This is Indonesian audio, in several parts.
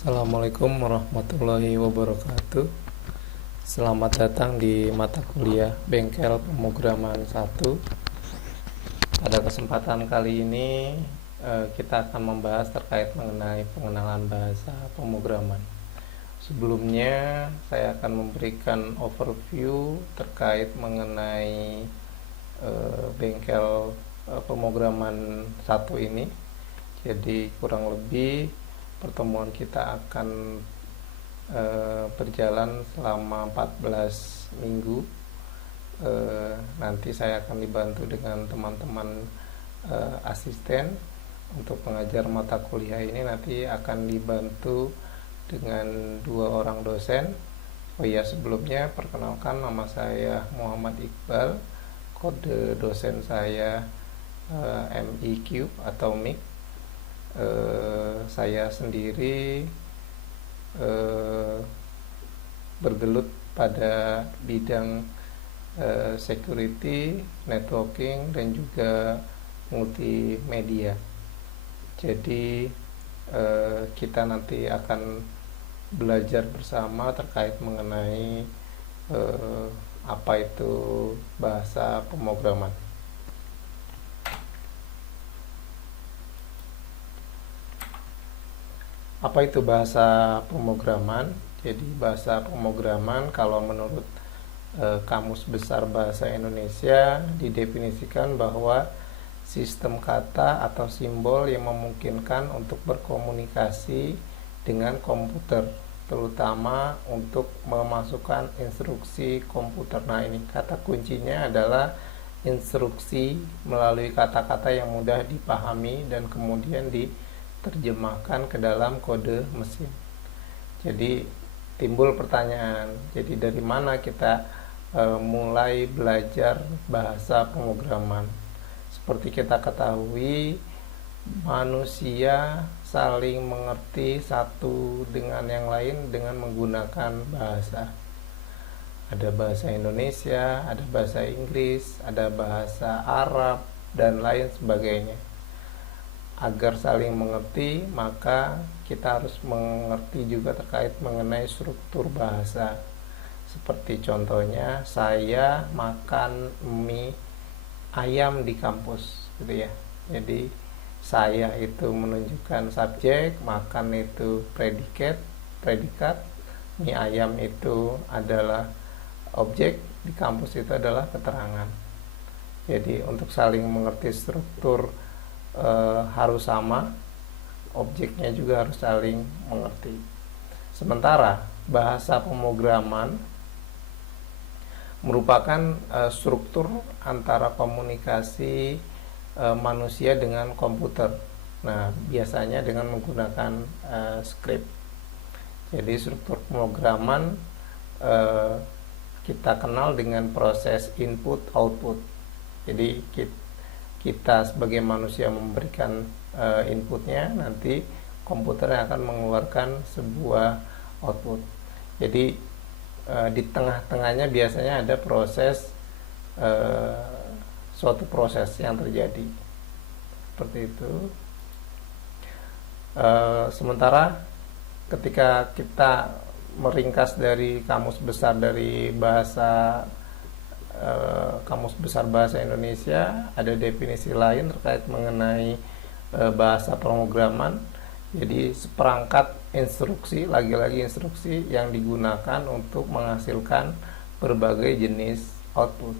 Assalamualaikum warahmatullahi wabarakatuh. Selamat datang di mata kuliah Bengkel Pemrograman 1. Pada kesempatan kali ini kita akan membahas terkait mengenai pengenalan bahasa pemrograman. Sebelumnya saya akan memberikan overview terkait mengenai bengkel pemrograman 1 ini. Jadi kurang lebih pertemuan kita akan berjalan selama 14 minggu. Nanti saya akan dibantu dengan teman-teman asisten untuk pengajar mata kuliah ini. Nanti akan dibantu dengan 2 orang dosen. Oh iya, sebelumnya perkenalkan, nama saya Muhammad Iqbal, kode dosen saya MIQ atau MIQ. Saya sendiri bergelut pada bidang security, networking, dan juga multimedia. Jadi kita nanti akan belajar bersama terkait mengenai apa itu bahasa pemrograman. Apa itu bahasa pemrograman? Jadi bahasa pemrograman kalau menurut Kamus Besar Bahasa Indonesia didefinisikan bahwa sistem kata atau simbol yang memungkinkan untuk berkomunikasi dengan komputer, terutama untuk memasukkan instruksi komputer. Nah, ini kata kuncinya adalah instruksi melalui kata-kata yang mudah dipahami dan kemudian diterjemahkan ke dalam kode mesin. Jadi timbul pertanyaan, jadi dari mana kita mulai belajar bahasa pemrograman? Seperti kita ketahui, manusia saling mengerti satu dengan yang lain dengan menggunakan bahasa. Ada bahasa Indonesia, ada bahasa Inggris, ada bahasa Arab, dan lain sebagainya. Agar saling mengerti, maka kita harus mengerti juga terkait mengenai struktur bahasa. Seperti contohnya, saya makan mie ayam di kampus, gitu ya. Jadi saya itu menunjukkan subjek, makan itu predikat, mie ayam itu adalah objek, di kampus itu adalah keterangan. Jadi untuk saling mengerti struktur harus sama, objeknya juga harus saling mengerti. Sementara bahasa pemrograman merupakan struktur antara komunikasi manusia dengan komputer. Nah, biasanya dengan menggunakan script. Jadi struktur pemrograman kita kenal dengan proses input output. Jadi kita sebagai manusia memberikan inputnya, nanti komputer akan mengeluarkan sebuah output. Jadi di tengah-tengahnya biasanya ada suatu proses yang terjadi seperti itu. Sementara ketika kita meringkas dari kamus besar bahasa Indonesia, ada definisi lain terkait mengenai bahasa pemrograman. Jadi seperangkat instruksi, lagi-lagi instruksi yang digunakan untuk menghasilkan berbagai jenis output.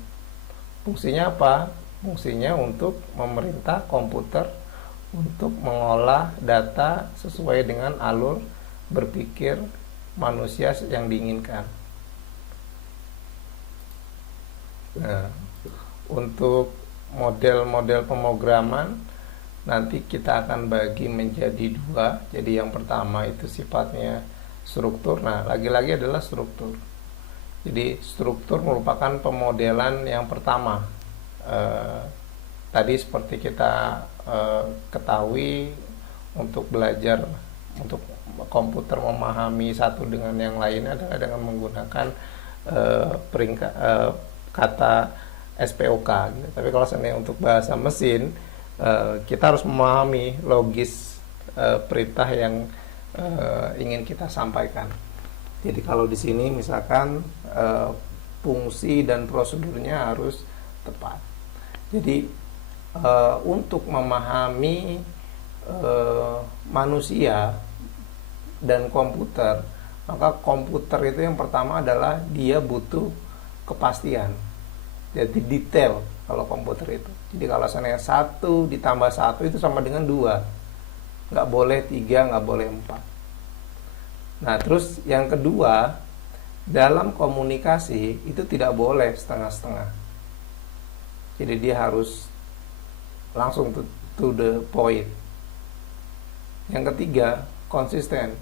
Fungsinya apa? Fungsinya untuk memerintah komputer untuk mengolah data sesuai dengan alur berpikir manusia yang diinginkan. Nah, untuk model-model pemrograman nanti kita akan bagi menjadi 2. Jadi yang pertama itu sifatnya struktur. Nah, lagi-lagi adalah struktur. Jadi struktur merupakan pemodelan yang pertama. Tadi seperti kita ketahui, untuk belajar, untuk komputer memahami satu dengan yang lainnya adalah dengan menggunakan kata SPOK gitu. Tapi kalau seandainya untuk bahasa mesin, kita harus memahami logis perintah yang ingin kita sampaikan. Jadi kalau di sini misalkan fungsi dan prosedurnya harus tepat. Jadi untuk memahami manusia dan komputer, maka komputer itu yang pertama adalah dia butuh kepastian. Jadi detail kalau komputer itu. Jadi kalau seandainya 1 ditambah 1 itu sama dengan 2. Nggak boleh 3, nggak boleh 4. Nah, terus yang kedua, dalam komunikasi itu tidak boleh setengah-setengah. Jadi dia harus langsung to the point. Yang ketiga, konsisten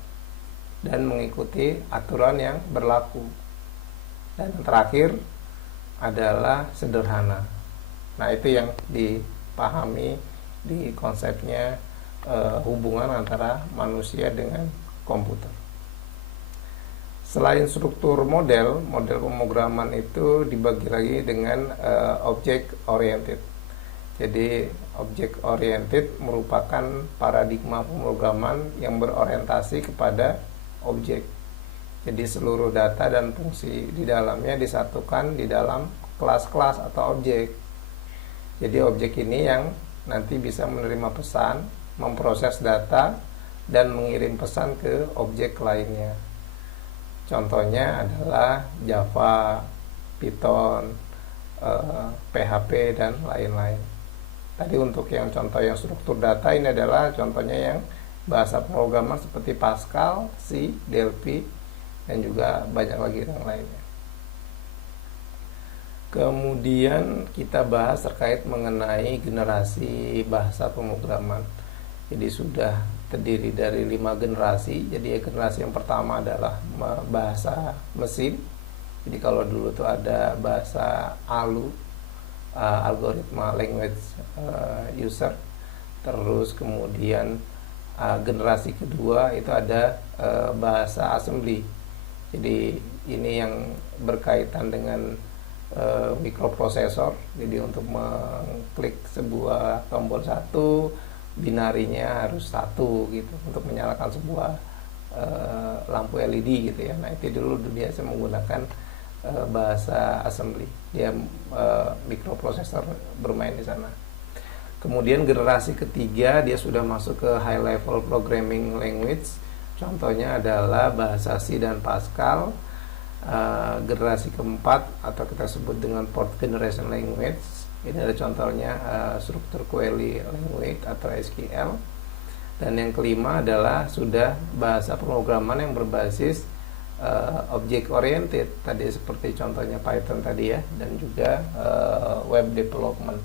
dan mengikuti aturan yang berlaku. Dan yang terakhir adalah sederhana. Nah, itu yang dipahami di konsepnya hubungan antara manusia dengan komputer. Selain struktur model pemrograman itu dibagi lagi dengan object oriented. Jadi object oriented merupakan paradigma pemrograman yang berorientasi kepada objek. Jadi seluruh data dan fungsi di dalamnya disatukan di dalam kelas-kelas atau objek. Jadi objek ini yang nanti bisa menerima pesan, memproses data, dan mengirim pesan ke objek lainnya. Contohnya adalah Java, Python, PHP, dan lain-lain. Tadi untuk yang contoh yang struktur data, ini adalah contohnya yang bahasa pemrograman seperti Pascal, C, Delphi, dan juga banyak lagi yang lainnya. Kemudian kita bahas terkait mengenai generasi bahasa pemrograman. Jadi sudah terdiri dari 5 generasi. Jadi generasi yang pertama adalah bahasa mesin. Jadi kalau dulu tuh ada bahasa ALU, algoritma language user. Terus kemudian generasi kedua itu ada bahasa assembly. Jadi ini yang berkaitan dengan mikroprosesor. Jadi untuk mengklik sebuah tombol 1, binarinya harus 1 gitu untuk menyalakan sebuah lampu LED gitu ya. Nah, itu dulu biasa menggunakan bahasa assembly. Dia mikroprosesor bermain di sana. Kemudian generasi ketiga dia sudah masuk ke high level programming language. Contohnya adalah bahasa C dan Pascal. Generasi keempat atau kita sebut dengan fourth generation language. Ini ada contohnya struktur query language atau SQL. Dan yang kelima adalah sudah bahasa pemrograman yang berbasis object oriented. Tadi seperti contohnya Python tadi ya, dan juga web development.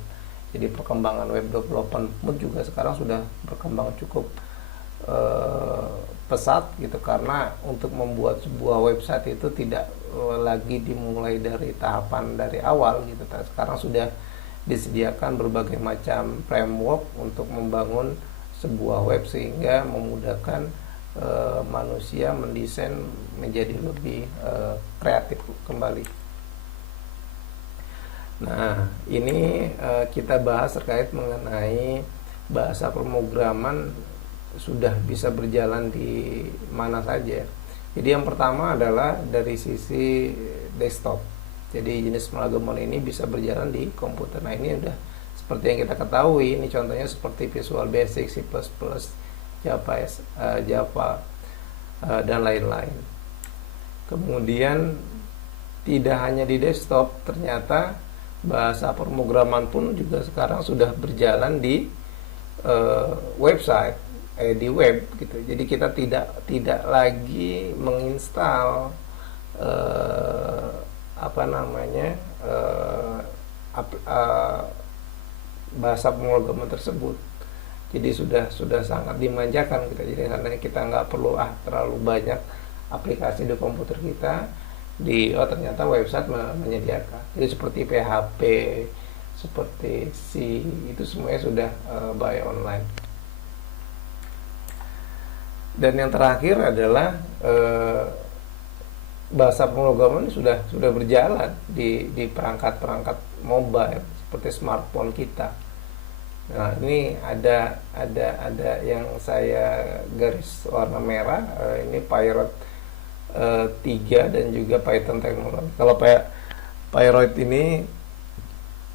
Jadi perkembangan web development pun juga sekarang sudah berkembang cukup pesat gitu, karena untuk membuat sebuah website itu tidak lagi dimulai dari tahapan dari awal gitu. Sekarang sudah disediakan berbagai macam framework untuk membangun sebuah web sehingga memudahkan manusia mendesain menjadi lebih kreatif kembali. Nah, ini kita bahas terkait mengenai bahasa pemrograman sudah bisa berjalan di mana saja. Jadi yang pertama adalah dari sisi desktop. Jadi jenis pemrograman ini bisa berjalan di komputer. Nah, ini udah seperti yang kita ketahui. Ini contohnya seperti Visual Basic, C++, Java, dan lain-lain. Kemudian tidak hanya di desktop, ternyata bahasa pemrograman pun juga sekarang sudah berjalan di website, di web gitu. Jadi kita tidak lagi menginstal bahasa pemrograman tersebut. Jadi sudah sangat dimanjakan kita. Jadi karena kita nggak perlu terlalu banyak aplikasi di komputer kita, ternyata website menyediakan. Jadi seperti PHP, seperti C, itu semuanya sudah by online. Dan yang terakhir adalah bahasa pemrograman sudah berjalan di perangkat-perangkat mobile seperti smartphone kita. Nah, ini ada yang saya garis warna merah. Ini Pyroid 3 dan juga Python Technology. Kalau Pyroid ini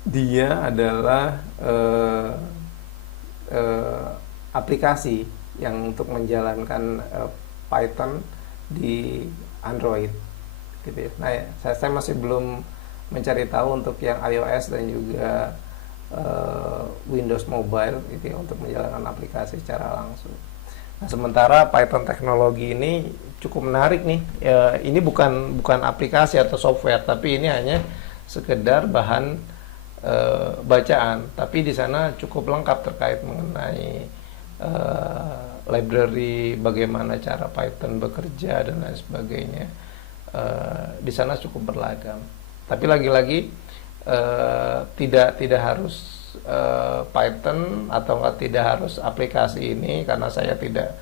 dia adalah aplikasi yang untuk menjalankan Python di Android gitu ya. Nah, saya masih belum mencari tahu untuk yang iOS dan juga Windows Mobile gitu ya, untuk menjalankan aplikasi secara langsung. Nah, sementara Python teknologi ini cukup menarik nih. Ini bukan aplikasi atau software, tapi ini hanya sekedar bahan bacaan. Tapi di sana cukup lengkap terkait mengenai library, bagaimana cara Python bekerja dan lain sebagainya. Di sana cukup beragam. Tapi lagi-lagi tidak harus Python atau tidak harus aplikasi ini, karena saya tidak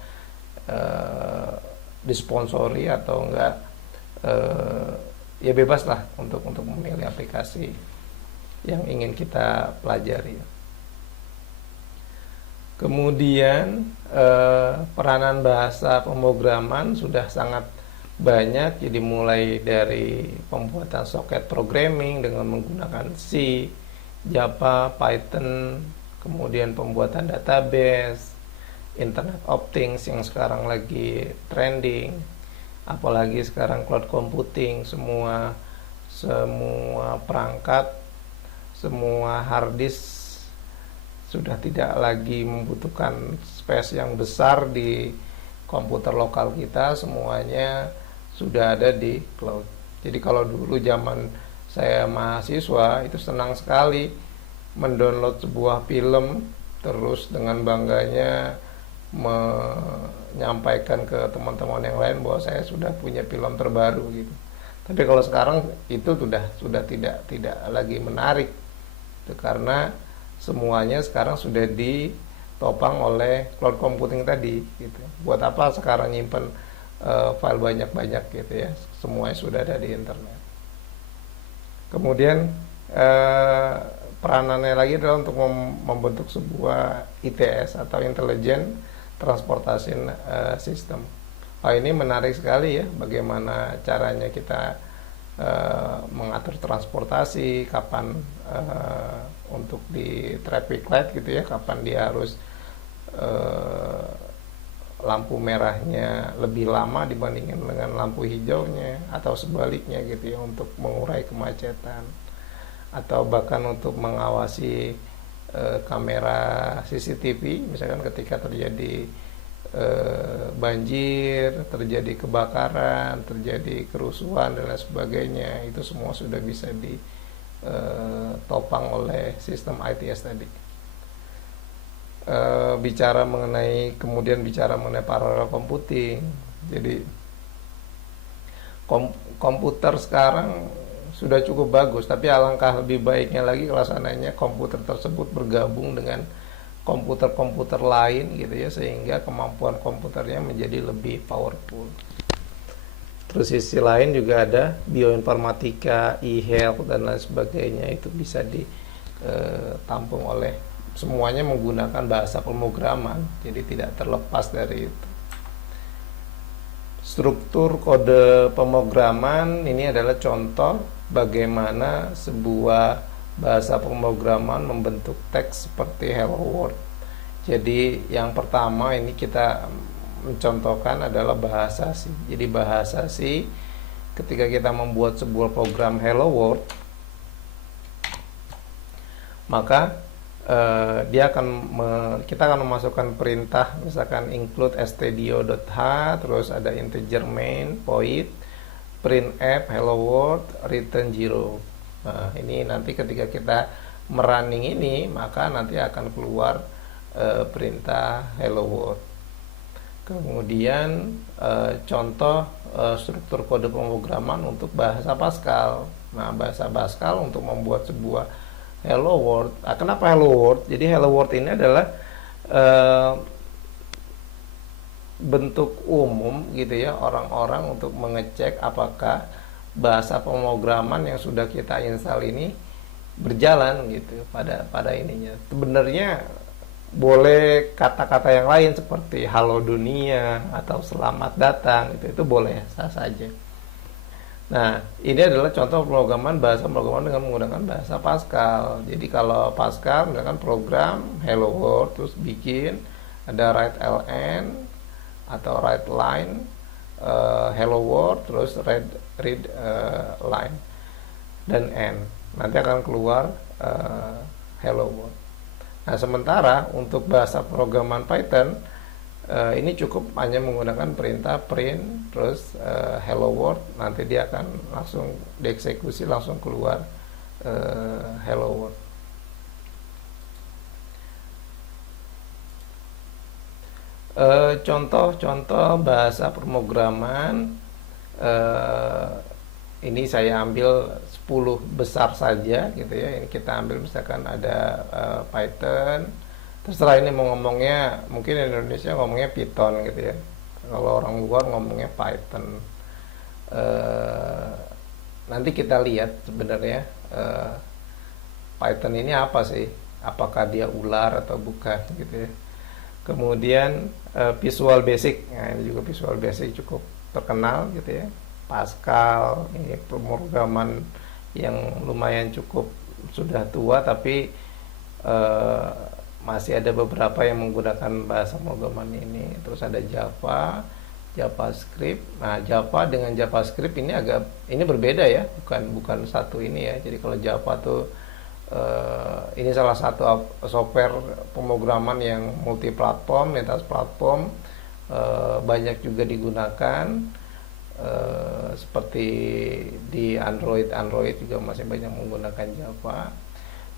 disponsori atau enggak, ya bebas lah untuk memilih aplikasi yang ingin kita pelajari. Kemudian peranan bahasa pemrograman sudah sangat banyak, jadi mulai dari pembuatan soket programming dengan menggunakan C, Java, Python, kemudian pembuatan database, Internet of Things yang sekarang lagi trending, apalagi sekarang cloud computing, semua perangkat, semua hard disk sudah tidak lagi membutuhkan space yang besar di komputer lokal kita, semuanya sudah ada di cloud. Jadi kalau dulu zaman saya mahasiswa itu senang sekali mendownload sebuah film, terus dengan bangganya menyampaikan ke teman-teman yang lain bahwa saya sudah punya film terbaru gitu. Tapi kalau sekarang itu sudah tidak lagi menarik itu, karena semuanya sekarang sudah ditopang oleh cloud computing tadi gitu. Buat apa sekarang nyimpen file banyak-banyak gitu ya, semuanya sudah ada di internet. Kemudian peranannya lagi adalah untuk membentuk sebuah ITS atau Intelligent Transportation System. Ini menarik sekali ya, bagaimana caranya kita mengatur transportasi, kapan untuk di traffic light gitu ya, kapan dia harus lampu merahnya lebih lama dibandingkan dengan lampu hijaunya, atau sebaliknya gitu ya, untuk mengurai kemacetan, atau bahkan untuk mengawasi kamera CCTV, misalkan ketika terjadi banjir, terjadi kebakaran, terjadi kerusuhan dan lain sebagainya, itu semua sudah bisa ditopang oleh sistem ITS tadi. Kemudian bicara mengenai parallel computing. Jadi komputer sekarang sudah cukup bagus, tapi alangkah lebih baiknya lagi kalau seandainya komputer tersebut bergabung dengan komputer-komputer lain gitu ya, sehingga kemampuan komputernya menjadi lebih powerful. Terus sisi lain juga ada bioinformatika, e-health dan lain sebagainya, itu bisa ditampung oleh semuanya menggunakan bahasa pemrograman, jadi tidak terlepas dari itu. Struktur kode pemrograman ini adalah contoh bagaimana sebuah bahasa pemrograman membentuk teks seperti Hello World. Jadi yang pertama ini kita mencontohkan adalah bahasa C. Jadi bahasa C, ketika kita membuat sebuah program Hello World, maka kita akan memasukkan perintah, misalkan include stdio.h, terus ada integer main, void, printf, hello world, return 0. Nah, ini nanti ketika kita merunning ini, maka nanti akan keluar perintah hello world. Kemudian contoh struktur kode pemrograman untuk bahasa Pascal. Nah, bahasa Pascal untuk membuat sebuah Hello World. Kenapa Hello World? Jadi Hello World ini adalah bentuk umum gitu ya, orang-orang untuk mengecek apakah bahasa pemrograman yang sudah kita install ini berjalan gitu pada ininya. Sebenarnya boleh kata-kata yang lain seperti halo dunia atau selamat datang, itu boleh sah saja. Nah, ini adalah contoh bahasa pemrograman dengan menggunakan bahasa Pascal. Jadi kalau Pascal misalkan program hello world, terus bikin ada write ln atau write line, hello world, terus read line dan end, nanti akan keluar hello world. Nah, sementara untuk bahasa programan Python ini cukup hanya menggunakan perintah print terus hello world, nanti dia akan langsung dieksekusi, langsung keluar hello world. Contoh-contoh bahasa pemrograman ini saya ambil 10 besar saja gitu ya. Ini kita ambil misalkan ada Python, terserah ini mau ngomongnya, mungkin Indonesia ngomongnya Python gitu ya, kalau orang luar ngomongnya Python. Nanti kita lihat sebenarnya Python ini apa sih, apakah dia ular atau bukan gitu ya. Kemudian Visual Basic, nah ini juga Visual Basic cukup terkenal gitu ya. Pascal, ini pemrograman yang lumayan cukup sudah tua, tapi masih ada beberapa yang menggunakan bahasa pemrograman ini. Terus ada Java, JavaScript. Nah, Java dengan JavaScript ini berbeda ya, bukan satu ini ya. Jadi kalau Java tuh ini salah satu software pemrograman yang multi platform, lintas platform, banyak juga digunakan, seperti di Android juga masih banyak menggunakan Java.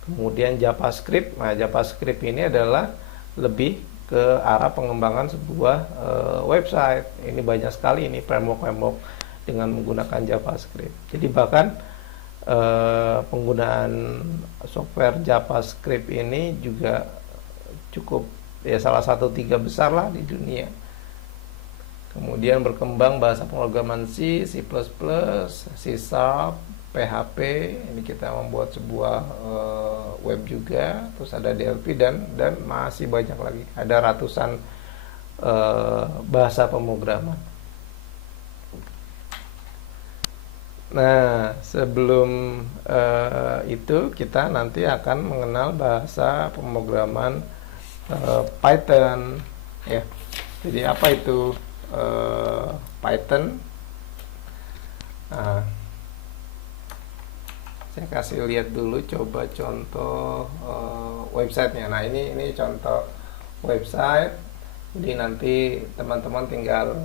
Kemudian JavaScript, nah JavaScript ini adalah lebih ke arah pengembangan sebuah website. Ini banyak sekali ini framework dengan menggunakan JavaScript. Jadi bahkan penggunaan software JavaScript ini juga cukup ya, salah satu 3 besar lah di dunia. Kemudian berkembang bahasa pemrograman C, C++, C#, PHP. Ini kita membuat sebuah web juga. Terus ada DLP dan masih banyak lagi. Ada ratusan bahasa pemrograman. Nah, sebelum itu kita nanti akan mengenal bahasa pemrograman Python ya. Jadi apa itu Python? Nah, saya kasih lihat dulu coba contoh websitenya. Nah, ini contoh website. Jadi nanti teman-teman tinggal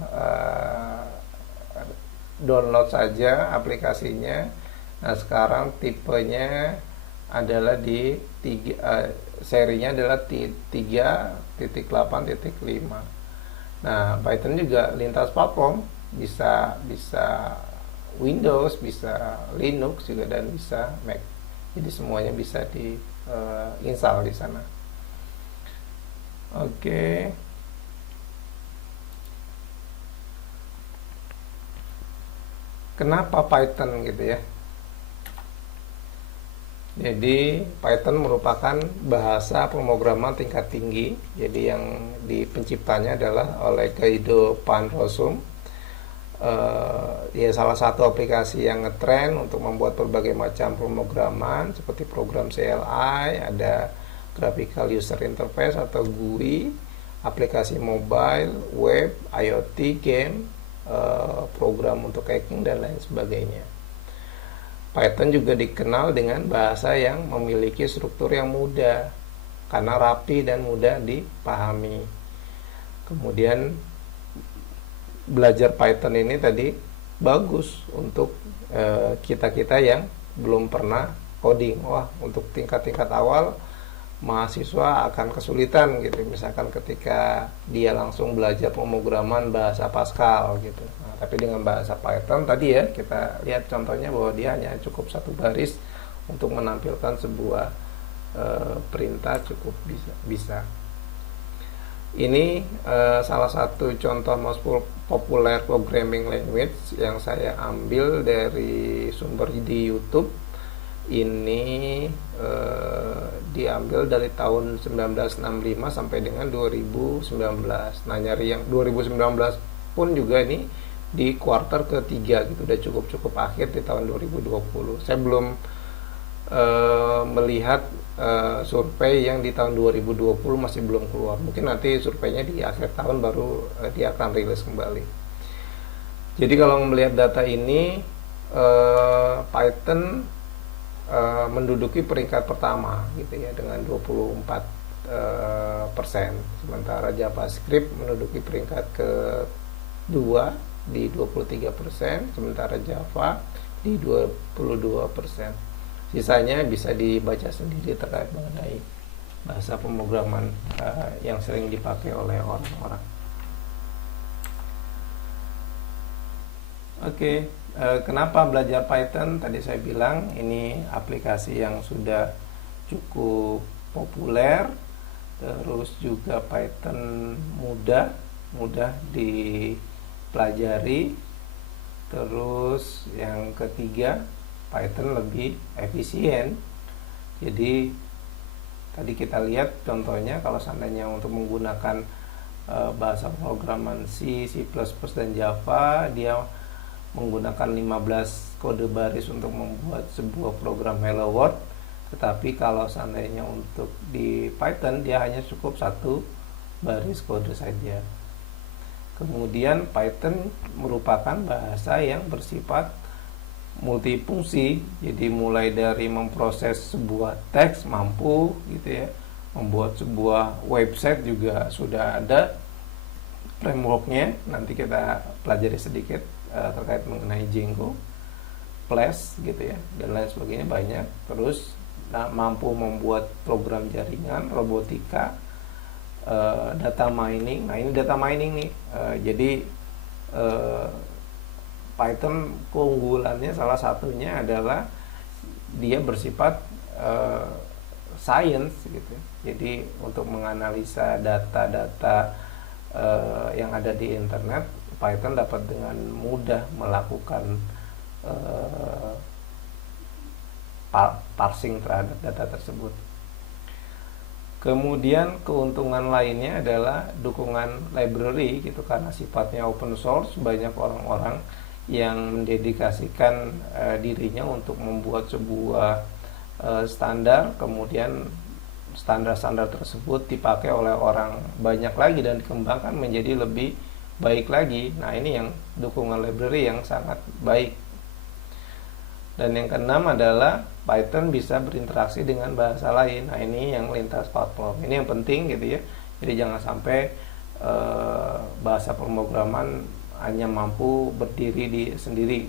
download saja aplikasinya. Nah, sekarang tipenya adalah di serinya adalah 3.8.5. Nah, Python juga lintas platform, bisa Windows, bisa Linux juga, dan bisa Mac. Jadi semuanya bisa di install di sana. Oke. Kenapa Python gitu ya? Jadi Python merupakan bahasa pemrograman tingkat tinggi. Jadi yang penciptanya adalah oleh Guido van Rossum. Ya, salah satu aplikasi yang ngetren untuk membuat berbagai macam pemrograman seperti program CLI, ada Graphical User Interface atau GUI, aplikasi mobile, web, IoT, game, program untuk hacking dan lain sebagainya. Python juga dikenal dengan bahasa yang memiliki struktur yang mudah karena rapi dan mudah dipahami. Kemudian belajar Python ini tadi bagus untuk kita-kita yang belum pernah coding. Wah, untuk tingkat-tingkat awal mahasiswa akan kesulitan gitu, misalkan ketika dia langsung belajar pemrograman bahasa Pascal gitu. Nah, tapi dengan bahasa Python tadi ya, kita lihat contohnya bahwa dia hanya cukup satu baris untuk menampilkan sebuah perintah, cukup bisa. Ini salah satu contoh most popular programming language yang saya ambil dari sumber di YouTube. ini diambil dari tahun 1965 sampai dengan 2019. Nah, nyari yang 2019 pun juga ini di kuartal ketiga gitu, udah cukup akhir di tahun 2020. Saya belum melihat survei yang di tahun 2020, masih belum keluar. Mungkin nanti surveinya di akhir tahun baru dia akan rilis kembali. Jadi kalau melihat data ini, Python menduduki peringkat pertama gitu ya dengan 24%, sementara JavaScript menduduki peringkat kedua di 23%, sementara Java di 22%. Sisanya bisa dibaca sendiri terkait mengenai bahasa pemrograman yang sering dipakai oleh orang-orang. Oke, kenapa belajar Python? Tadi saya bilang ini aplikasi yang sudah cukup populer, terus juga Python mudah dipelajari. Terus yang ketiga, Python lebih efisien. Jadi tadi kita lihat contohnya, kalau seandainya untuk menggunakan bahasa pemrograman C, C++, dan Java, dia menggunakan 15 kode baris untuk membuat sebuah program Hello World. Tetapi kalau seandainya untuk di Python, dia hanya cukup satu baris kode saja. Kemudian Python merupakan bahasa yang bersifat multifungsi. Jadi mulai dari memproses sebuah teks mampu gitu ya, membuat sebuah website juga sudah ada frameworknya. Nanti kita pelajari sedikit terkait mengenai Django, Flash gitu ya, dan lain sebagainya banyak. Terus mampu membuat program jaringan, robotika, data mining. Nah, ini data mining nih. Jadi Python keunggulannya salah satunya adalah dia bersifat science gitu. Jadi untuk menganalisa data-data yang ada di internet, Python dapat dengan mudah melakukan parsing terhadap data tersebut. Kemudian keuntungan lainnya adalah dukungan library gitu, karena sifatnya open source. Banyak orang-orang yang mendedikasikan dirinya untuk membuat sebuah standar, kemudian standar-standar tersebut dipakai oleh orang banyak lagi dan dikembangkan menjadi lebih baik lagi. Nah, ini yang dukungan library yang sangat baik. Dan yang keenam adalah Python bisa berinteraksi dengan bahasa lain. Nah, ini yang lintas platform. Ini yang penting gitu ya. Jadi jangan sampai bahasa pemrograman hanya mampu berdiri sendiri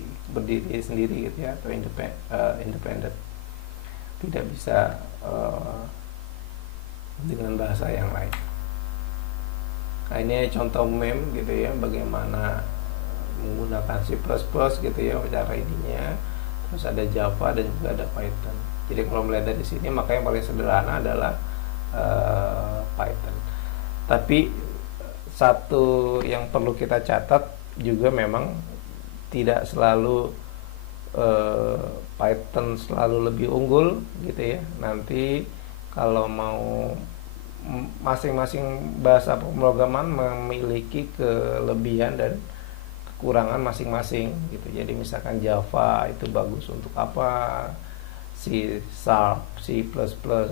gitu ya, atau independen. Tidak bisa dengan bahasa yang lain. Nah, ini contoh meme gitu ya, bagaimana menggunakan C++ gitu ya cara ininya. Terus ada Java dan juga ada Python. Jadi kalau melihat dari sini, maka yang paling sederhana adalah Python. Tapi satu yang perlu kita catat juga, memang tidak selalu Python selalu lebih unggul gitu ya. Nanti kalau mau, masing-masing bahasa pemrograman memiliki kelebihan dan kekurangan masing-masing gitu. Jadi misalkan Java itu bagus untuk apa, C#, C++,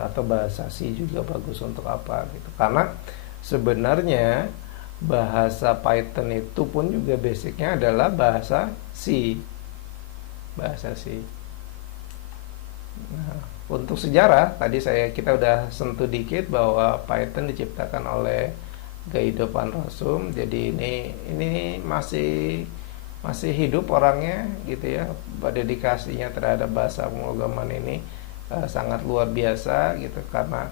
atau bahasa C juga bagus untuk apa gitu. Karena sebenarnya bahasa Python itu pun juga basicnya adalah bahasa C. Nah, untuk sejarah tadi kita udah sentuh dikit bahwa Python diciptakan oleh Guido van Rossum. Jadi ini masih hidup orangnya gitu ya. Dedikasinya terhadap bahasa pemrograman ini sangat luar biasa gitu, karena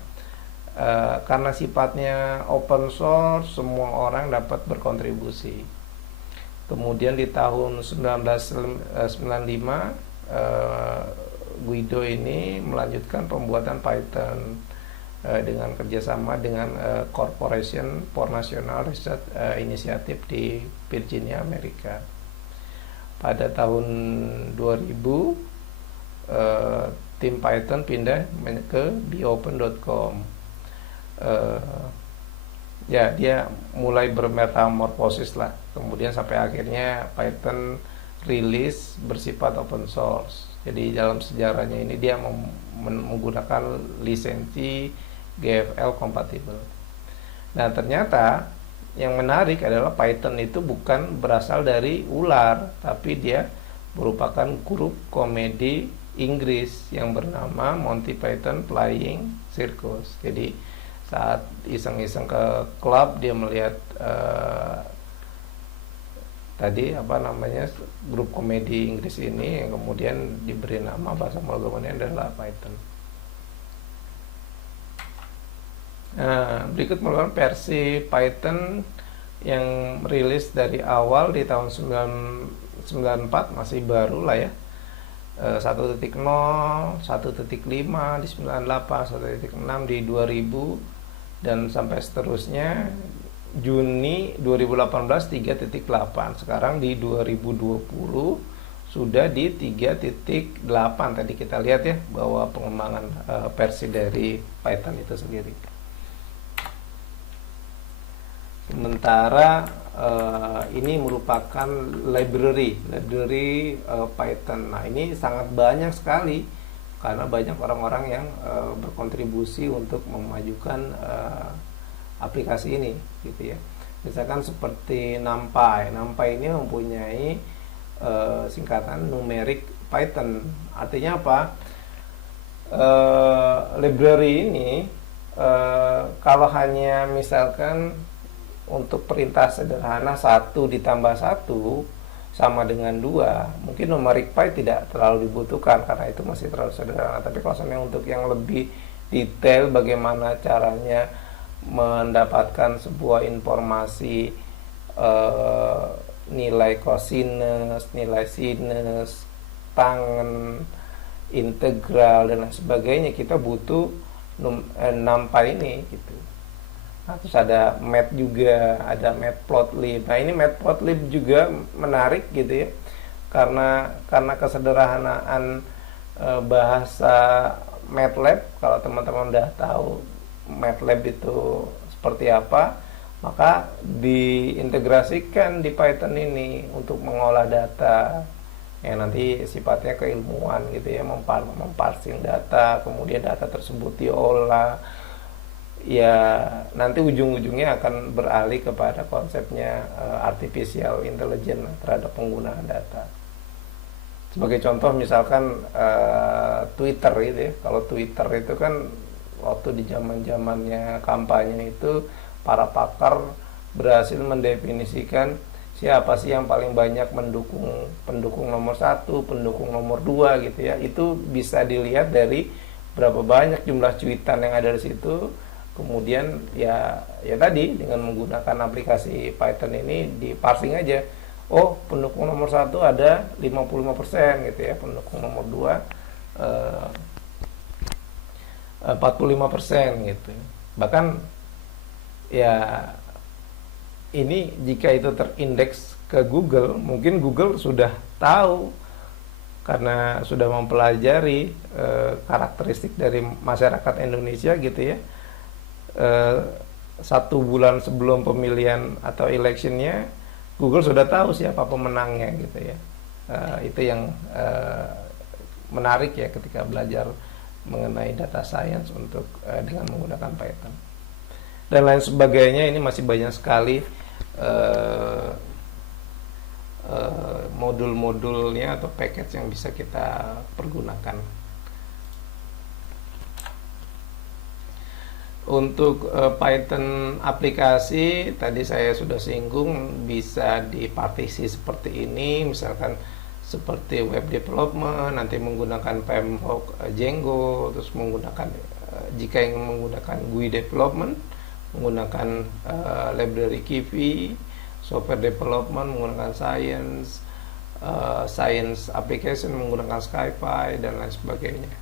sifatnya open source, semua orang dapat berkontribusi. Kemudian di tahun 1995 Guido ini melanjutkan pembuatan Python dengan kerjasama dengan Corporation for National Research Initiative di Virginia, Amerika. Pada tahun 2000 tim Python pindah ke beopen.com. Ya, dia mulai bermetamorfosis lah, kemudian sampai akhirnya Python rilis bersifat open source. Jadi dalam sejarahnya ini dia menggunakan lisensi GFL kompatibel. Nah, ternyata yang menarik adalah Python itu bukan berasal dari ular, tapi dia merupakan grup komedi Inggris yang bernama Monty Python Flying Circus. Jadi saat iseng-iseng ke klub, dia melihat tadi grup komedi Inggris ini, yang kemudian diberi nama bahasa pemrogramannya adalah Python. Nah, berikut merupakan versi Python yang rilis dari awal di tahun 1994, masih baru lah ya. 1.0, 1.5 di 98, 1.6 di 2000, dan sampai seterusnya Juni 2018 3.8. Sekarang di 2020 sudah di 3.8. Tadi kita lihat ya bahwa pengembangan versi dari Python itu sendiri. Sementara ini merupakan library Python. Nah, ini sangat banyak sekali karena banyak orang-orang yang berkontribusi untuk memajukan aplikasi ini, gitu ya. Misalkan seperti NumPy. NumPy ini mempunyai singkatan numeric Python. Artinya apa? Library ini kalau hanya misalkan untuk perintah sederhana 1 ditambah 1 sama dengan 2, mungkin numeric Py tidak terlalu dibutuhkan karena itu masih terlalu sederhana. Tapi kalau misalnya untuk yang lebih detail, bagaimana caranya mendapatkan sebuah informasi nilai cosinus, nilai sinus, tangen, integral, dan lain sebagainya, kita butuh NumPy ini gitu. Nah, terus ada mat juga, ada matplotlib. Nah, ini matplotlib juga menarik gitu ya, karena kesederhanaan bahasa MATLAB. Kalau teman-teman udah tahu MATLAB itu seperti apa, maka diintegrasikan di Python ini untuk mengolah data yang nanti sifatnya keilmuan gitu ya, memparsing data, kemudian data tersebut diolah. Ya, nanti ujung-ujungnya akan beralih kepada konsepnya artificial intelligence terhadap penggunaan data. Sebagai contoh misalkan Twitter gitu ya. Kalau Twitter itu kan waktu di zaman-zamannya kampanye itu, para pakar berhasil mendefinisikan siapa sih yang paling banyak mendukung pendukung nomor 1, pendukung nomor 2 gitu ya. Itu bisa dilihat dari berapa banyak jumlah cuitan yang ada di situ. Kemudian ya tadi dengan menggunakan aplikasi Python ini di parsing aja. Oh, pendukung nomor 1 ada 55% gitu ya, pendukung nomor 2 45% gitu. Bahkan ya ini jika itu terindeks ke Google, mungkin Google sudah tahu karena sudah mempelajari karakteristik dari masyarakat Indonesia gitu ya. 1 bulan sebelum pemilihan atau electionnya, Google sudah tahu siapa pemenangnya gitu ya. Itu yang menarik ya ketika belajar mengenai data science untuk dengan menggunakan Python dan lain sebagainya. Ini masih banyak sekali modul-modulnya atau package yang bisa kita pergunakan. Untuk Python aplikasi tadi saya sudah singgung, bisa dipartisi seperti ini, misalkan seperti web development, nanti menggunakan framework Django, terus menggunakan jika ingin menggunakan GUI development, menggunakan library Kivy, software development menggunakan science application menggunakan SciPy, dan lain sebagainya.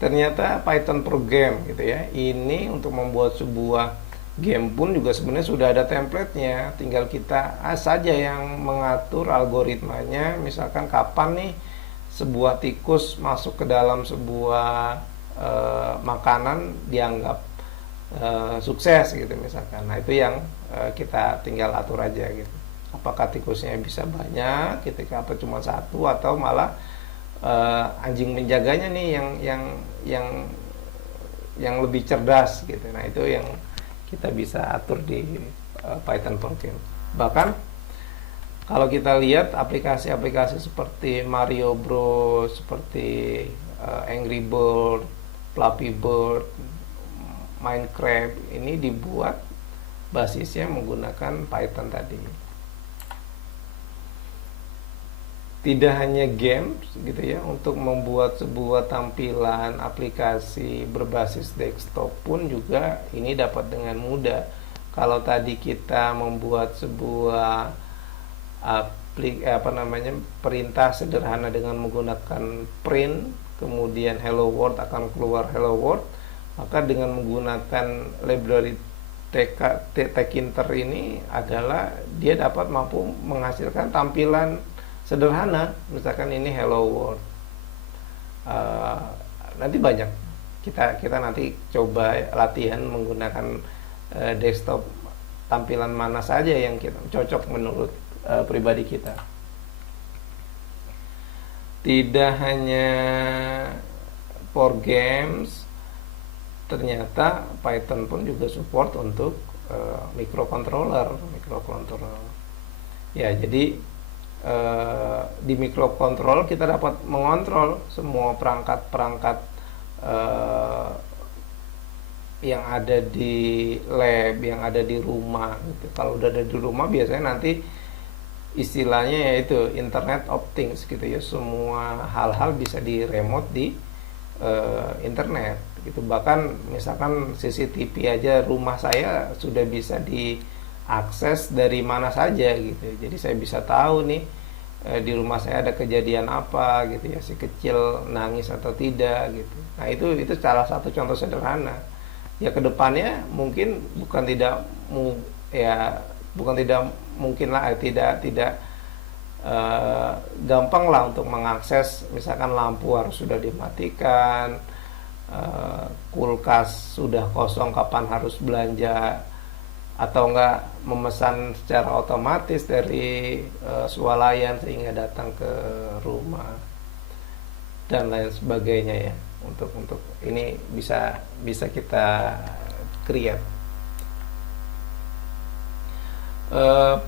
Ternyata Python program gitu ya, ini untuk membuat sebuah game pun juga sebenarnya sudah ada template-nya, tinggal kita saja yang mengatur algoritmanya. Misalkan kapan nih sebuah tikus masuk ke dalam sebuah makanan dianggap sukses gitu misalkan. Nah itu yang kita tinggal atur aja gitu. Apakah tikusnya bisa banyak ketika atau cuma satu, atau malah anjing menjaganya nih yang yang lebih cerdas gitu. Nah itu yang kita bisa atur di Python for Games. Bahkan kalau kita lihat aplikasi-aplikasi seperti Mario Bros, seperti Angry Bird, Flappy Bird, Minecraft, ini dibuat basisnya menggunakan Python tadi. Tidak hanya games gitu ya, untuk membuat sebuah tampilan aplikasi berbasis desktop pun juga ini dapat dengan mudah. Kalau tadi kita membuat sebuah perintah sederhana dengan menggunakan print, kemudian hello world akan keluar hello world, maka dengan menggunakan library Tkinter ini adalah dia dapat mampu menghasilkan tampilan sederhana, misalkan ini hello world. Nanti banyak kita nanti coba latihan menggunakan desktop, tampilan mana saja yang kita cocok menurut pribadi kita. Tidak hanya for games, ternyata Python pun juga support untuk microcontroller. Ya, jadi di microcontroller kita dapat mengontrol semua perangkat-perangkat yang ada di lab, yang ada di rumah gitu. Kalau udah ada di rumah biasanya nanti istilahnya yaitu Internet of Things gitu ya, semua hal-hal bisa di remote di internet gitu. Bahkan misalkan CCTV aja rumah saya sudah bisa diakses dari mana saja gitu. Jadi saya bisa tahu nih di rumah saya ada kejadian apa gitu ya, si kecil nangis atau tidak gitu. Nah itu salah satu contoh sederhana. Ya kedepannya mungkin bukan tidak mungkin lah, tidak gampang lah untuk mengakses, misalkan lampu harus sudah dimatikan, kulkas sudah kosong kapan harus belanja, atau enggak memesan secara otomatis dari swalayan sehingga datang ke rumah dan lain sebagainya ya. Untuk ini bisa kita create.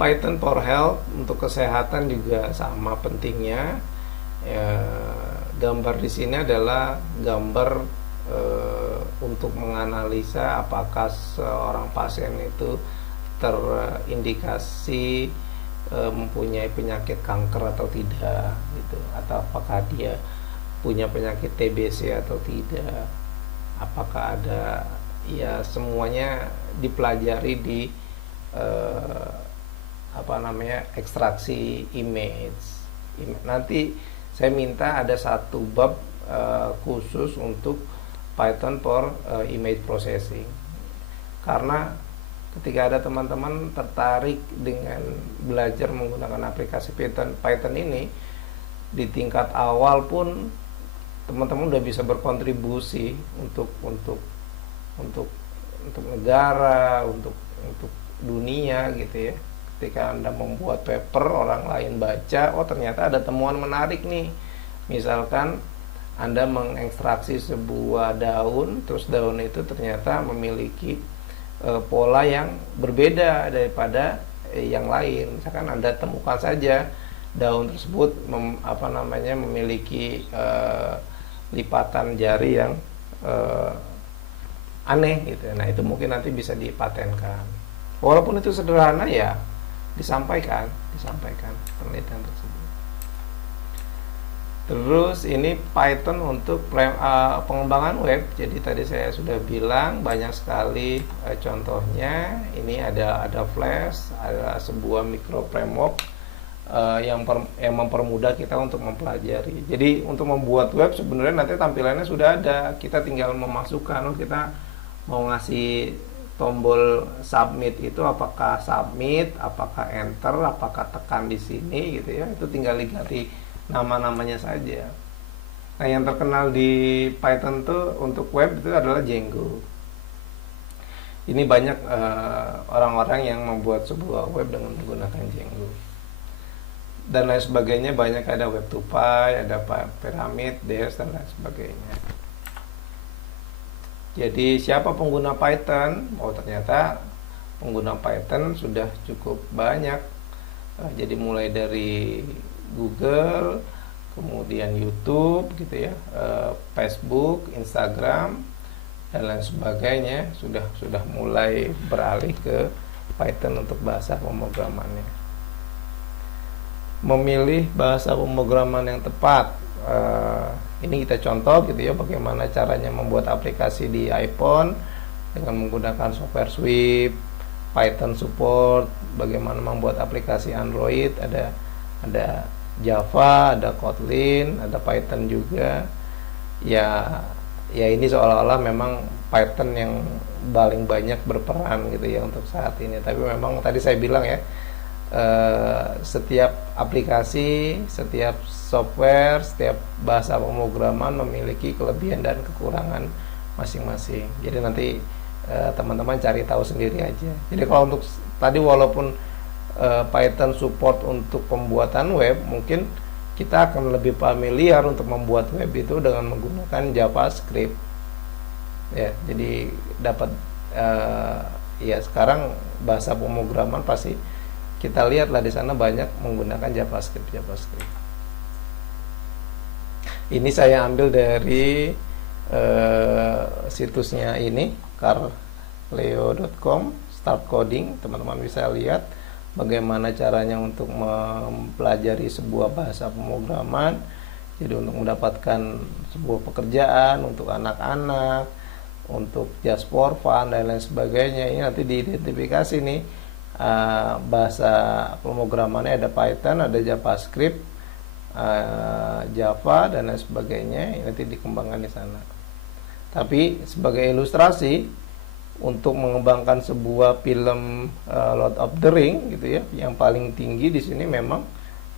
Python for Health untuk kesehatan juga sama pentingnya. Gambar di sini adalah gambar untuk menganalisa apakah seorang pasien itu terindikasi mempunyai penyakit kanker atau tidak gitu, atau apakah dia punya penyakit TBC atau tidak, apakah ada, ya semuanya dipelajari di ekstraksi image. Nanti saya minta ada satu bab khusus untuk Python for image processing, karena ketika ada teman-teman tertarik dengan belajar menggunakan aplikasi Python ini di tingkat awal pun teman-teman udah bisa berkontribusi untuk negara, untuk dunia gitu ya. Ketika Anda membuat paper, orang lain baca, oh ternyata ada temuan menarik nih. Misalkan Anda mengekstraksi sebuah daun, terus daun itu ternyata memiliki pola yang berbeda daripada yang lain. Misalkan Anda temukan saja daun tersebut memiliki lipatan jari yang aneh gitu. Nah itu mungkin nanti bisa dipatenkan. Walaupun itu sederhana ya disampaikan penelitian tersebut. Terus ini Python untuk pengembangan web. Jadi tadi saya sudah bilang banyak sekali contohnya. Ini ada Flash, ada sebuah micro framework yang mempermudah kita untuk mempelajari. Jadi untuk membuat web sebenarnya nanti tampilannya sudah ada, kita tinggal memasukkan. Kita mau ngasih tombol submit itu apakah submit, apakah enter, apakah tekan di sini gitu ya. Itu tinggal diganti nama-namanya saja. Nah, yang terkenal di Python tuh untuk web itu adalah Django. Ini banyak orang-orang yang membuat sebuah web dengan menggunakan Django dan lain sebagainya. Banyak, ada Web2Py, ada Pyramid, Dash, dan lain sebagainya. Jadi siapa pengguna Python? Oh, ternyata pengguna Python sudah cukup banyak. Jadi mulai dari Google, kemudian YouTube gitu ya, Facebook, Instagram, dan lain sebagainya sudah mulai beralih ke Python untuk bahasa pemrogramannya. Memilih bahasa pemrograman yang tepat. Ini kita contoh gitu ya, bagaimana caranya membuat aplikasi di iPhone dengan menggunakan software Swift, Python support, bagaimana membuat aplikasi Android, ada Java, ada Kotlin, ada Python juga. Ya ini seolah-olah memang Python yang paling banyak berperan gitu ya untuk saat ini. Tapi memang tadi saya bilang ya, setiap aplikasi, setiap software, setiap bahasa pemrograman memiliki kelebihan dan kekurangan masing-masing. Jadi nanti teman-teman cari tahu sendiri aja. Jadi kalau untuk tadi, walaupun Python support untuk pembuatan web, mungkin kita akan lebih familiar untuk membuat web itu dengan menggunakan JavaScript. Ya, jadi dapat ya sekarang bahasa pemrograman pasti kita lihatlah di sana banyak menggunakan JavaScript. Ini saya ambil dari situsnya ini, carleo.com, start coding. Teman-teman bisa lihat bagaimana caranya untuk mempelajari sebuah bahasa pemrograman. Jadi untuk mendapatkan sebuah pekerjaan untuk anak-anak, untuk just for fun dan lain sebagainya. Ini nanti diidentifikasi nih, bahasa pemrogramannya ada Python, ada JavaScript, Java dan lain sebagainya. Ini nanti dikembangkan di sana. Tapi sebagai ilustrasi untuk mengembangkan sebuah film Lord of the Ring gitu ya, yang paling tinggi di sini memang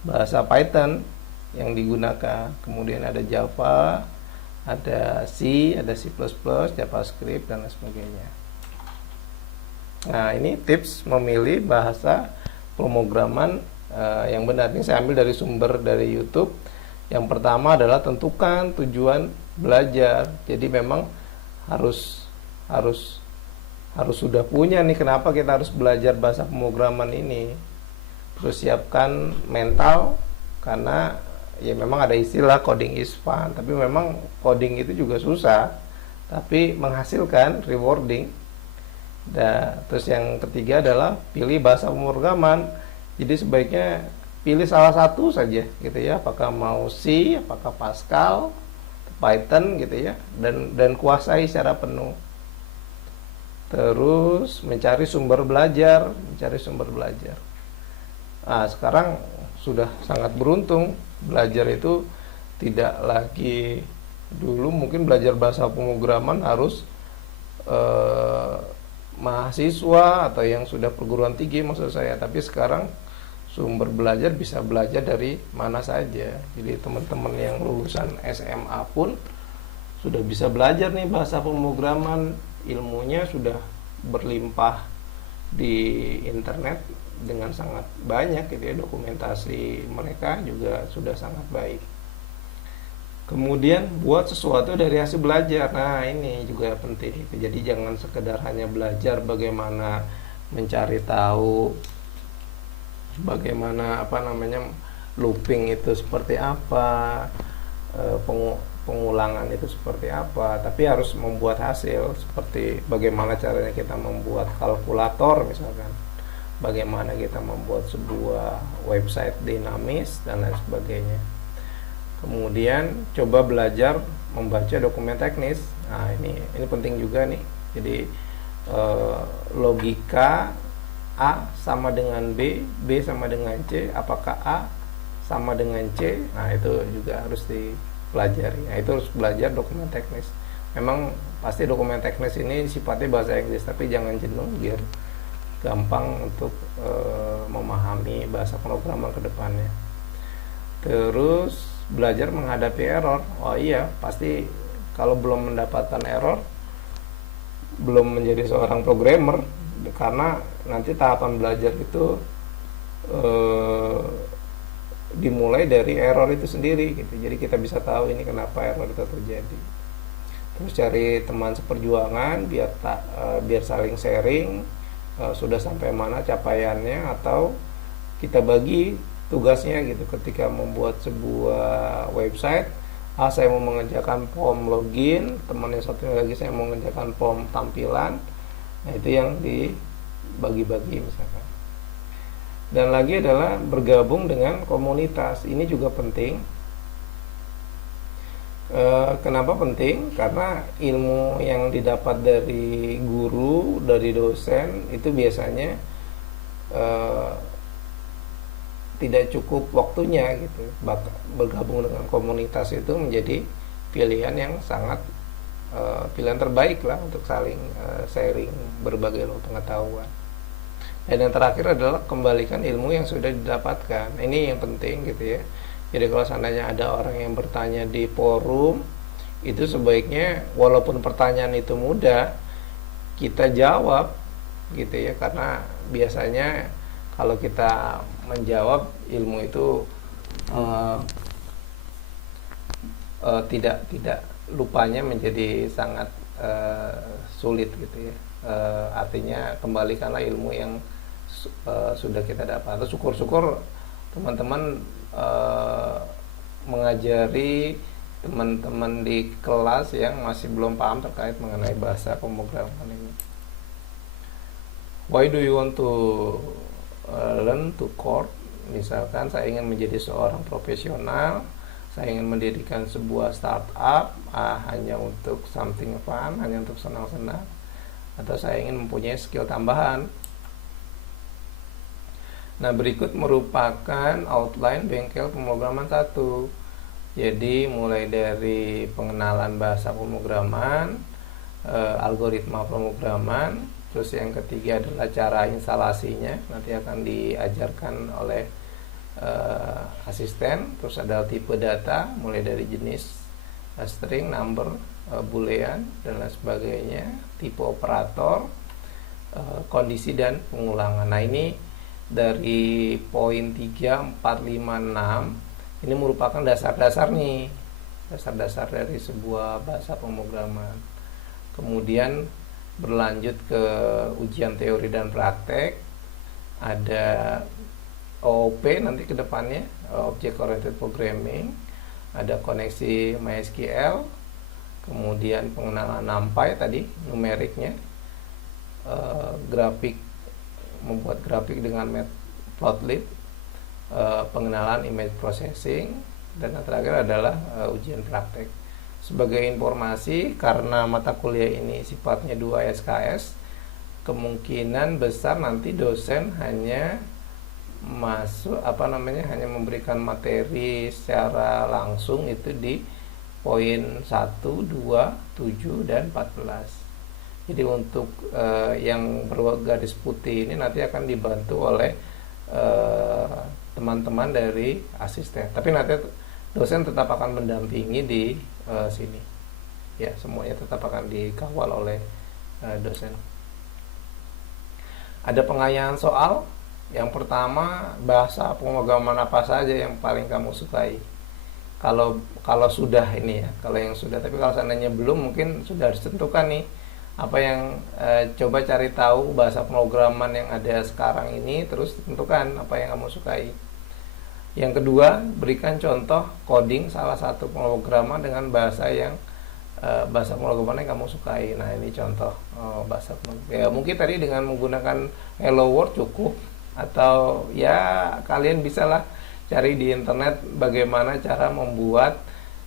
bahasa Python yang digunakan. Kemudian ada Java, ada C, ada C++, JavaScript dan lain sebagainya. Nah, ini tips memilih bahasa pemrograman yang benar. Ini saya ambil dari sumber dari YouTube. Yang pertama adalah tentukan tujuan belajar. Jadi memang harus sudah punya nih kenapa kita harus belajar bahasa pemrograman ini. Terus siapkan mental, karena ya memang ada istilah coding is fun, tapi memang coding itu juga susah, tapi menghasilkan, rewarding. Dan terus yang ketiga adalah pilih bahasa pemrograman. Jadi sebaiknya pilih salah satu saja gitu ya, apakah mau C, apakah Pascal, Python gitu ya, dan kuasai secara penuh. Terus mencari sumber belajar. Nah, sekarang sudah sangat beruntung, belajar itu tidak lagi dulu mungkin belajar bahasa pemrograman harus mahasiswa atau yang sudah perguruan tinggi maksud saya, tapi sekarang sumber belajar bisa belajar dari mana saja. Jadi teman-teman yang lulusan SMA pun sudah bisa belajar nih bahasa pemrograman. Ilmunya sudah berlimpah di internet dengan sangat banyak gitu ya, dokumentasi mereka juga sudah sangat baik. Kemudian buat sesuatu dari hasil belajar. Nah, ini juga penting. Jadi jangan sekedar hanya belajar bagaimana mencari tahu, bagaimana looping itu seperti apa, pengulangan itu seperti apa, tapi harus membuat hasil. Seperti bagaimana caranya kita membuat kalkulator misalkan, bagaimana kita membuat sebuah website dinamis dan lain sebagainya. Kemudian coba belajar membaca dokumen teknis. Nah, ini penting juga nih. Jadi logika A sama dengan B, B sama dengan C, apakah A sama dengan C? Nah, itu juga harus dipelajari. Nah, itu harus belajar dokumen teknis. Memang pasti dokumen teknis ini sifatnya bahasa Inggris, tapi jangan jenuh, biar gampang untuk memahami bahasa pemrograman ke depannya. Terus belajar menghadapi error. Oh iya, pasti kalau belum mendapatkan error belum menjadi seorang programmer, karena nanti tahapan belajar itu eh, dimulai dari error itu sendiri gitu. Jadi kita bisa tahu ini kenapa error itu terjadi. Terus cari teman seperjuangan biar saling sharing sudah sampai mana capaiannya, atau kita bagi tugasnya gitu. Ketika membuat sebuah website, saya mau mengerjakan form login, teman yang satunya lagi saya mau mengerjakan form tampilan. Nah, itu yang dibagi-bagi misalkan. Dan lagi adalah bergabung dengan komunitas. Ini juga penting. Kenapa penting? Karena ilmu yang didapat dari guru, dari dosen itu biasanya tidak cukup waktunya gitu. Bergabung dengan komunitas itu menjadi pilihan yang sangat pilihan terbaik lah untuk saling sharing berbagai pengetahuan. Dan yang terakhir adalah kembalikan ilmu yang sudah didapatkan. Ini yang penting gitu ya. Jadi kalau seandainya ada orang yang bertanya di forum, itu sebaiknya walaupun pertanyaan itu mudah, kita jawab gitu ya. Karena biasanya kalau kita menjawab ilmu itu tidak lupanya menjadi sangat sulit gitu ya. Artinya kembalikanlah ilmu yang sudah kita dapat. Atau syukur-syukur teman-teman mengajari teman-teman di kelas yang masih belum paham terkait mengenai bahasa pemrograman ini. Why do you want to learn to code? Misalkan saya ingin menjadi seorang profesional, saya ingin mendirikan sebuah startup hanya untuk something fun, hanya untuk senang-senang, atau saya ingin mempunyai skill tambahan. Nah, berikut merupakan outline bengkel pemrograman 1. Jadi mulai dari pengenalan bahasa pemrograman, algoritma pemrograman, terus yang ketiga adalah cara instalasinya, nanti akan diajarkan oleh asisten. Terus ada tipe data, mulai dari jenis string, number, boolean, dan lain sebagainya, tipe operator, kondisi dan pengulangan. Nah, ini dari poin 3, 4, 5, 6 ini merupakan dasar-dasar nih, dasar-dasar dari sebuah bahasa pemrograman. Kemudian berlanjut ke ujian teori dan praktek, ada OOP nanti ke depannya, Object Oriented Programming, ada koneksi MySQL, kemudian pengenalan NumPy tadi, numeriknya, grafik, membuat grafik dengan Matplotlib, pengenalan image processing, dan yang terakhir adalah ujian praktek. Sebagai informasi, karena mata kuliah ini sifatnya 2 SKS, kemungkinan besar nanti dosen hanya hanya memberikan materi secara langsung itu di poin 1, 2, 7, dan 14. Jadi untuk yang bergaris putih ini nanti akan dibantu oleh teman-teman dari asisten. Tapi nanti dosen tetap akan mendampingi di sini. Ya, semuanya tetap akan dikawal oleh dosen. Ada pengayaan soal. Yang pertama, bahasa pemrograman apa saja yang paling kamu sukai? Kalau sudah ini ya, kalau yang sudah. Tapi kalau seandainya belum, mungkin sudah harus tentukan nih apa yang coba cari tahu bahasa pemrograman yang ada sekarang ini, terus tentukan apa yang kamu sukai. Yang kedua, berikan contoh coding salah satu pemrograman dengan bahasa pemrograman yang kamu sukai. Nah, ini contoh bahasa pemrograman. Ya, mungkin tadi dengan menggunakan Hello World cukup, atau ya kalian bisalah cari di internet bagaimana cara membuat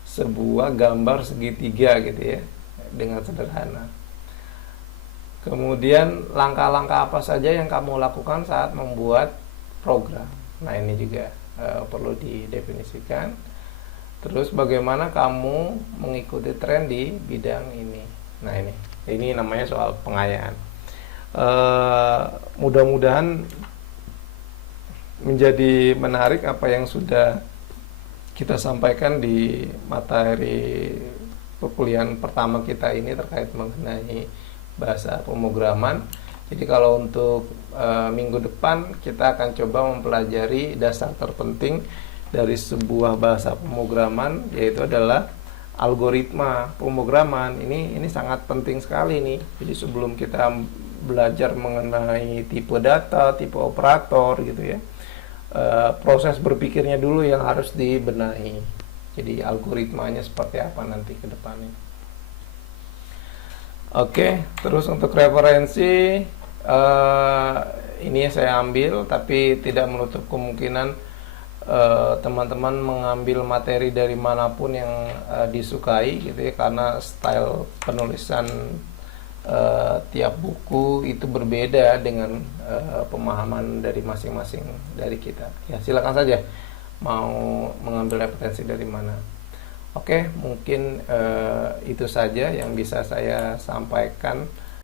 sebuah gambar segitiga gitu ya dengan sederhana. Kemudian langkah-langkah apa saja yang kamu lakukan saat membuat program. Nah, ini juga perlu didefinisikan. Terus bagaimana kamu mengikuti tren di bidang ini. Nah, ini namanya soal pengayaan. Mudah-mudahan menjadi menarik apa yang sudah kita sampaikan di materi perkuliahan pertama kita ini terkait mengenai bahasa pemrograman. Jadi kalau untuk minggu depan kita akan coba mempelajari dasar terpenting dari sebuah bahasa pemrograman, yaitu adalah algoritma pemrograman. Ini sangat penting sekali nih. Jadi sebelum kita belajar mengenai tipe data, tipe operator gitu ya, proses berpikirnya dulu yang harus dibenahi. Jadi algoritmanya seperti apa nanti ke depannya. Oke, terus untuk referensi ini saya ambil, tapi tidak menutup kemungkinan teman-teman mengambil materi dari manapun yang disukai gitu ya, karena style penulisan tiap buku itu berbeda dengan pemahaman dari masing-masing dari kita. Ya, silakan saja mau mengambil referensi dari mana. Oke, mungkin itu saja yang bisa saya sampaikan